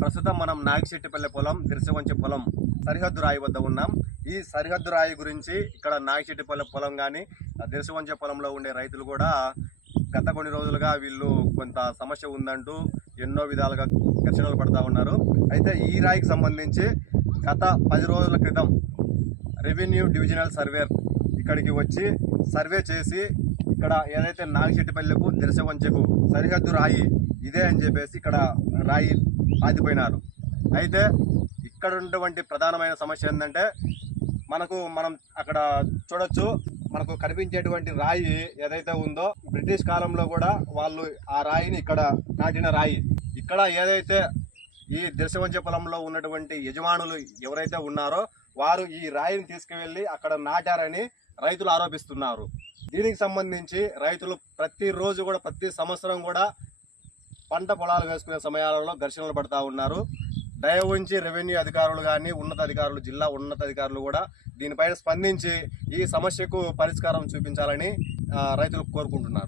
ప్రస్తుతం మనం నాగిశెట్టిపల్లె పొలం, దిర్శవంచి పొలం సరిహద్దు రాయి వద్ద ఉన్నాం. ఈ సరిహద్దు రాయి గురించి ఇక్కడ నాగిశెట్టిపల్లె పొలం కానీ దిర్శవంచి పొలంలో ఉండే రైతులు కూడా గత కొన్ని రోజులుగా వీళ్ళు కొంత సమస్య ఉందంటూ ఎన్నో విధాలుగా ఘర్షణలు పడతా ఉన్నారు. అయితే ఈ రాయికి సంబంధించి గత 10 రోజుల క్రితం రెవెన్యూ డివిజనల్ సర్వేర్ ఇక్కడికి వచ్చి సర్వే చేసి ఇక్కడ ఏదైతే నాగిశెట్టిపల్లెకు దిర్శవంచకు సరిహద్దు రాయి ఇదే అని చెప్పేసి ఇక్కడ రాయి పాతిపోయినారు. అయితే ఇక్కడ ఉన్నటువంటి ప్రధానమైన సమస్య ఏంటంటే మనం అక్కడ చూడొచ్చు, మనకు కనిపించేటువంటి రాయి ఏదైతే ఉందో బ్రిటిష్ కాలంలో కూడా వాళ్ళు ఆ రాయిని ఇక్కడ నాటిన రాయి. ఇక్కడ ఏదైతే ఈ దిర్శవంచ పొలంలో ఉన్నటువంటి యజమానులు ఎవరైతే ఉన్నారో వారు ఈ రాయిని తీసుకువెళ్ళి అక్కడ నాటారని రైతులు ఆరోపిస్తున్నారు. దీనికి సంబంధించి రైతులు ప్రతిరోజు కూడా ప్రతి సంవత్సరం కూడా పంట పొలాలు వేసుకునే సమయాలలో ఘర్షణలు పడతా ఉన్నారు. దయ ఉంచి రెవెన్యూ అధికారులు కానీ ఉన్నతాధికారులు, జిల్లా ఉన్నతాధికారులు కూడా దీనిపైన స్పందించి ఈ సమస్యకు పరిష్కారం చూపించాలని రైతులు కోరుకుంటున్నారు.